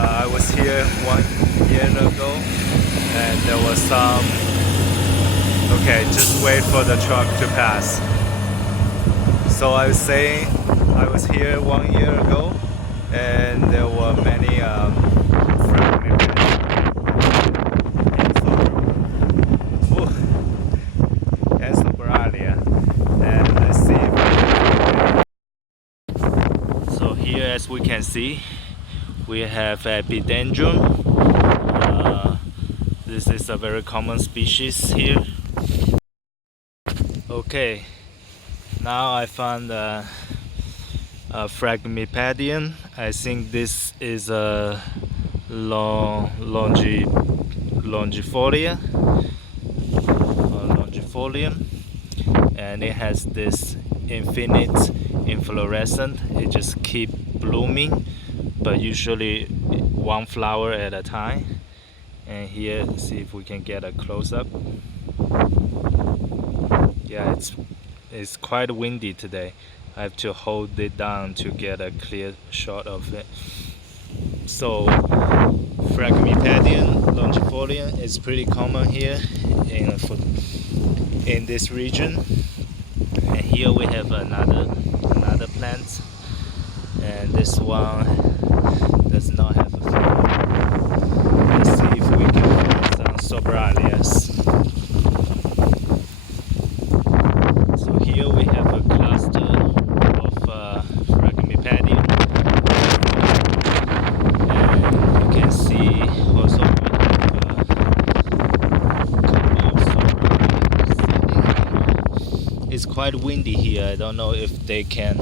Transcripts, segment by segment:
I was here 1 year ago, and there was some. Okay, just wait for the truck to pass. So I was saying, I was here 1 year ago, and there were many and Sobralia. And let's see if I can. So here, as we can see, we have Epidendron. This is a very common species here. Okay, now I found a Phragmipedilum. I think this is a longifolium, and it has this infinite inflorescence. It just keep blooming, but usually one flower at a time. And here, see if we can get a close-up. Yeah, it's quite windy today. I have to hold it down to get a clear shot of it. So Phragmipedilum longifolium is pretty common here in this region. And here we have another plant, and this one does not have a flower. Let's see if we can find some Sobralias. So here we have a cluster of Phragmipedilum, and you can see also we have a couple of Sobralia. It's quite windy here. I don't know if they can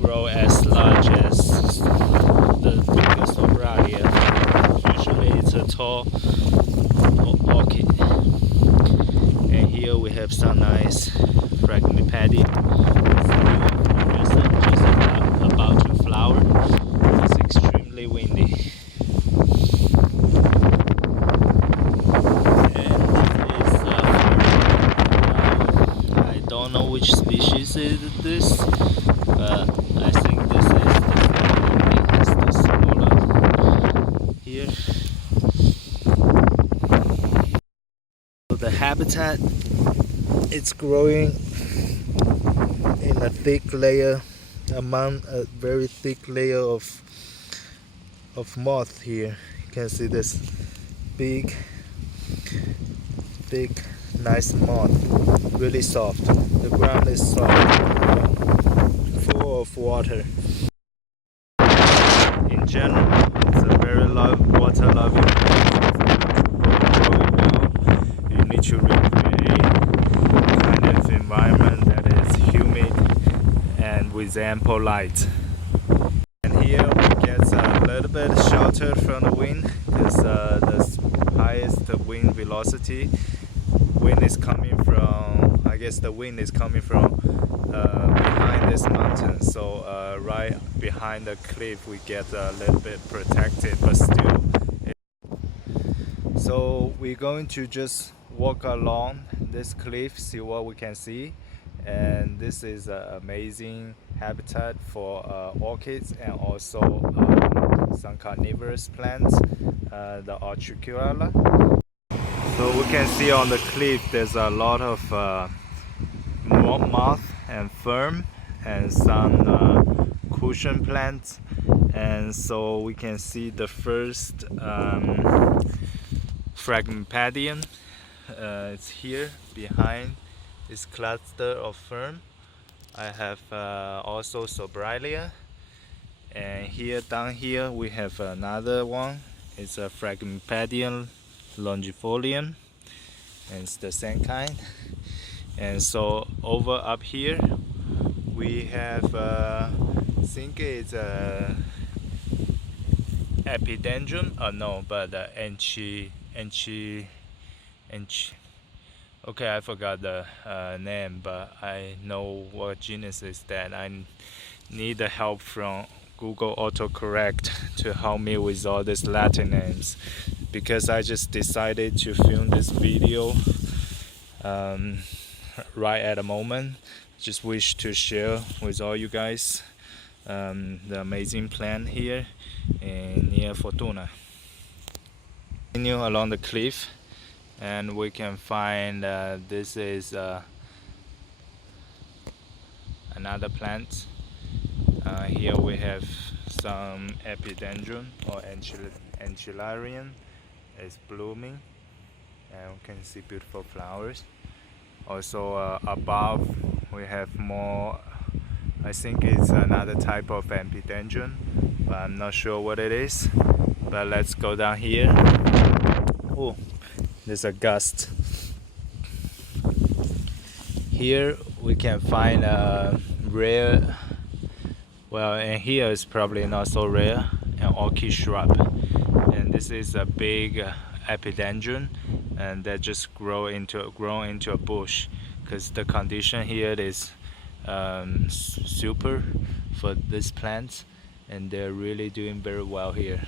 grow as large as the bigger Sobralia. Usually it's a tall orchid. And here we have some nice Phragmipedilum. It's just about to flower. It's extremely windy. And this is I don't know which species is this, but I think this is the smaller here. So the habitat, it's growing in a thick layer, among a very thick layer of moss here. You can see this big, thick, nice moss, really soft. The ground is soft, full of water. In general, it's a very water-loving plant. You need to recreate kind of environment that is humid and with ample light. And here we get a little bit sheltered from the wind, because the highest wind velocity. Wind is coming from, I guess the wind is coming from behind this mountain, so right behind the cliff we get a little bit protected, but still. So we're going to just walk along this cliff, see what we can see. And this is an amazing habitat for orchids and also some carnivorous plants, the orchids. So we can see on the cliff there's a lot of moss and fern and some cushion plants, and so we can see the first Phragmipedilum. It's here behind this cluster of fern. I have also Sobralia, and here down here we have another one. It's a Phragmipedilum longifolium, and it's the same kind. And so over up here we have I think it's a Epidendron, no, but okay, I forgot the name, but I know what genus is that. I need the help from Google autocorrect to help me with all these Latin names, because I just decided to film this video right at the moment. Just wish to share with all you guys the amazing plant here near Fortuna. Continue along the cliff, and we can find this is another plant. Here we have some Epidendron or Anchilarian. It's blooming, and we can see beautiful flowers. Also above we have more, I think it's another type of Epidendron, but I'm not sure what it is. But let's go down here. Oh, there's a gust. Here we can find a rare, well, and here is probably not so rare, an orchid shrub. And this is a big Epidendron, and that just grown into a bush, because the condition here is super for this plant, and they're really doing very well here.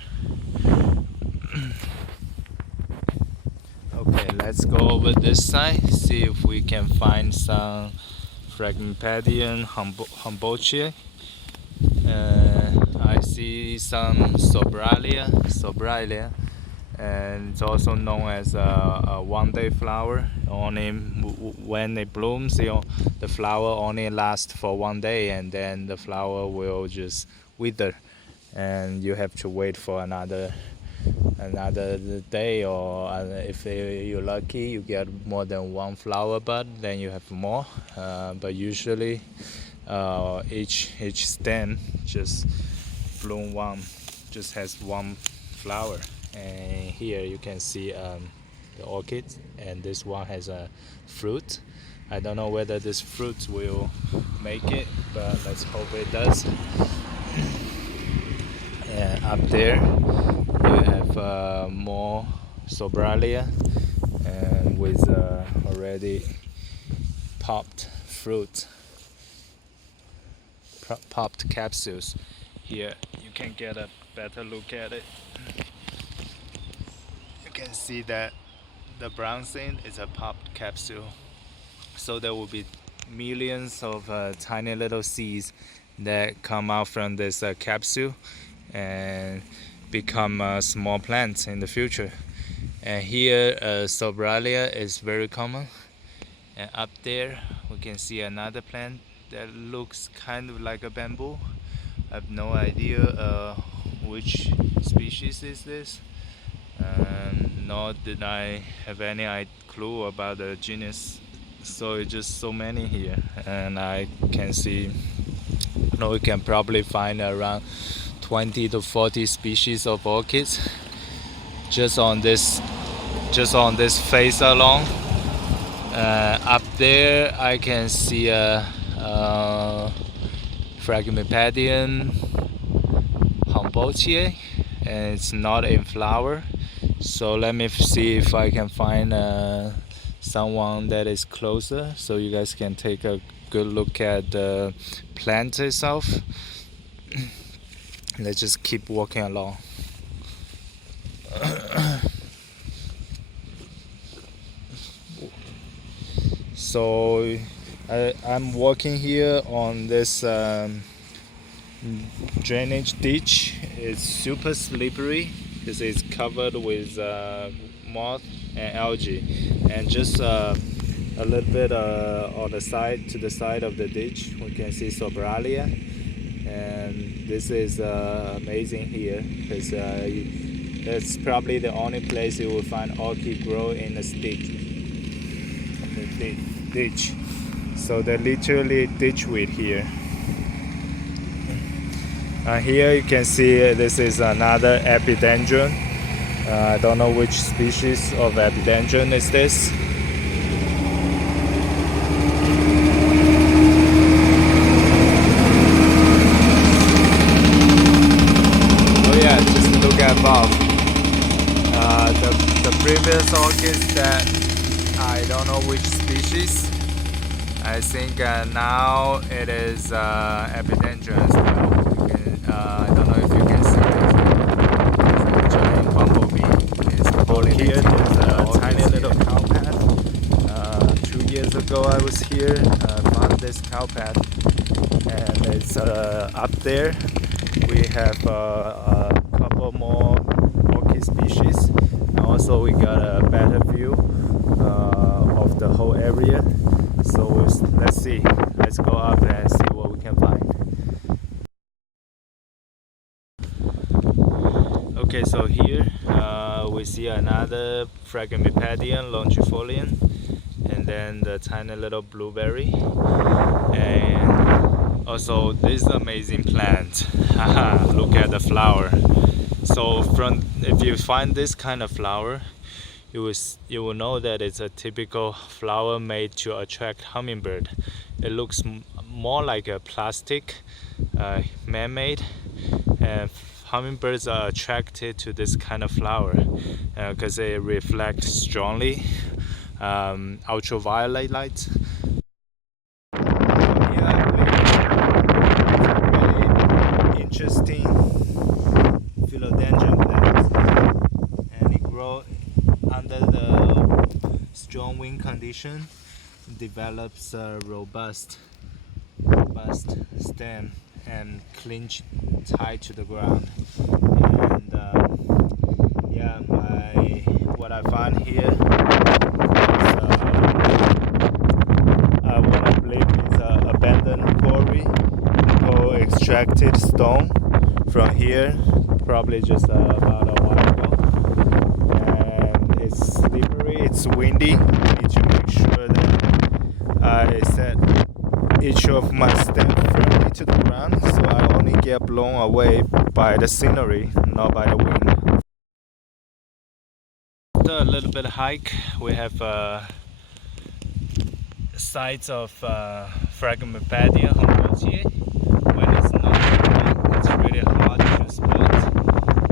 Okay, let's go over this side, see if we can find some Phragmipedilum Humboldtii. I see some Sobralia, and it's also known as a one-day flower. Only when it blooms, the flower only lasts for 1 day, and then the flower will just wither, and you have to wait for another day, or if you're lucky you get more than one flower bud, then you have more, but usually each stem just has one flower. And here you can see the orchid, and this one has a fruit. I don't know whether this fruit will make it, but let's hope it does. And up there you have more Sobralia, and with already popped fruit, popped capsules. Here you can get a better look at it. You can see that the brown thing is a popped capsule, so there will be millions of tiny little seeds that come out from this capsule and become small plants in the future. And here Sobralia is very common, and up there we can see another plant that looks kind of like a bamboo. I have no idea which species is this, nor did I have any clue about the genus. So it's just so many here, and I can see, we can probably find around 20 to 40 species of orchids just on this face alone. Up there I can see a Phragmipedilum Humboldtii, and it's not in flower. So let me see if I can find someone that is closer, so you guys can take a good look at the plant itself. Let's just keep walking along. So I'm walking here on this drainage ditch. It's super slippery because it's covered with moss and algae, and just a little bit on the side, to the side of the ditch, we can see Sobralia, and this is amazing here, because that's probably the only place you will find orchid grow in a stick, the ditch. So they're literally ditchweed here. Here you can see this is another Epidendron. I don't know which species of Epidendron is this. Oh yeah, just look above. The previous orchids that I don't know which species. I think now it is Epidendron as well. I don't know if you can see it. It's a giant bumblebee. It's crawling here. There's a tiny little cow path. 2 years ago I was here, found this cow path, and it's up there we have a couple more orchid species, and also we got a better view of the whole area. So let's see, let's go up and see what we can find. Okay, so here we see another Phragmipedilum longifolium, and then the tiny little blueberry, and also this amazing plant. Look at the flower. So if you find this kind of flower, you will know that it's a typical flower made to attract hummingbird. It looks more like a plastic, man-made, and hummingbirds are attracted to this kind of flower because they reflect strongly ultraviolet light. Yeah, really interesting philodendron plant, and it grows under the strong wind condition, develops a robust stem and clinch tight to the ground. And yeah, what I found here is what I believe is an abandoned quarry. People extracted stone from here, probably just about a while ago. And it's slippery, it's windy. You need to make sure that I set each of my stem firmly to the ground, so I only get blown away by the scenery, not by the wind. After a little bit of hike, we have sites of Phragmipedilum humboldtii. When it's not blooming, it's really hard to spot.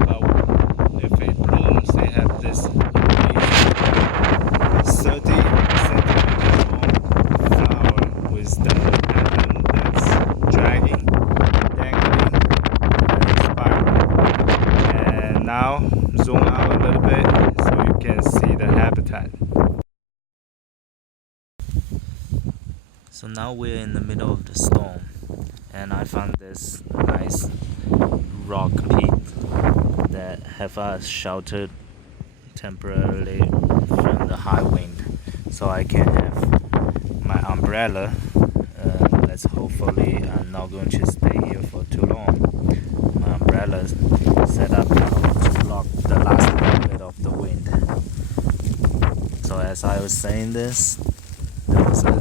But if it blooms, they have this 30 centimeters long flower with the pattern that's dragging, dangling, and spiral. And now zoom out a little bit so you can see the habitat. So now we're in the middle of the storm, and I found this nice rock peak that have us sheltered temporarily from the high wind, so I can have my umbrella. That's hopefully I'm not going to stay here for too long. My umbrella set up now to block the last little bit of the wind. So as I was saying this, there was a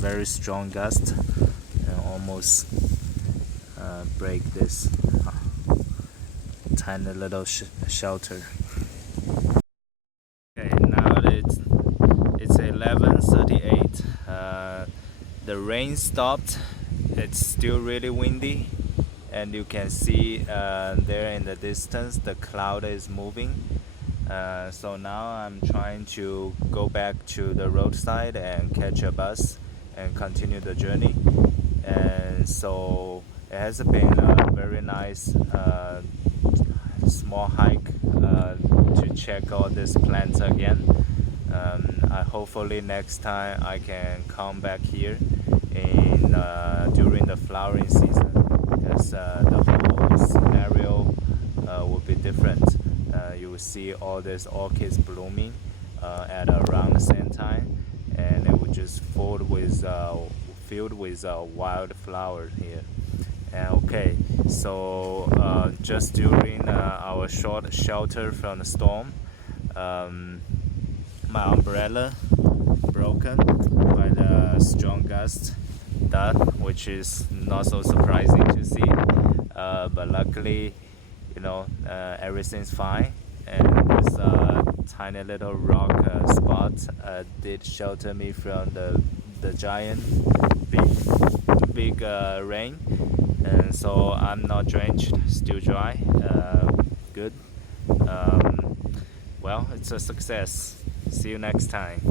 very strong gust and almost break this tiny little shelter. Okay, now it's 11:38. The rain stopped. It's still really windy, and you can see there in the distance the cloud is moving. So now I'm trying to go back to the roadside and catch a bus and continue the journey. And so it has been a very nice small hike to check all these plants again. Hopefully next time I can come back here during the flowering season, because the whole scenario will be different. You will see all these orchids blooming at around the same time, and it will just filled with wildflowers here. Okay, so just during our short shelter from the storm, my umbrella broken by the strong gust, which is not so surprising to see, but luckily, everything's fine, and this tiny little rock spot did shelter me from the giant big rain, and so I'm not drenched, still dry. Good. Well, it's a success. See you next time.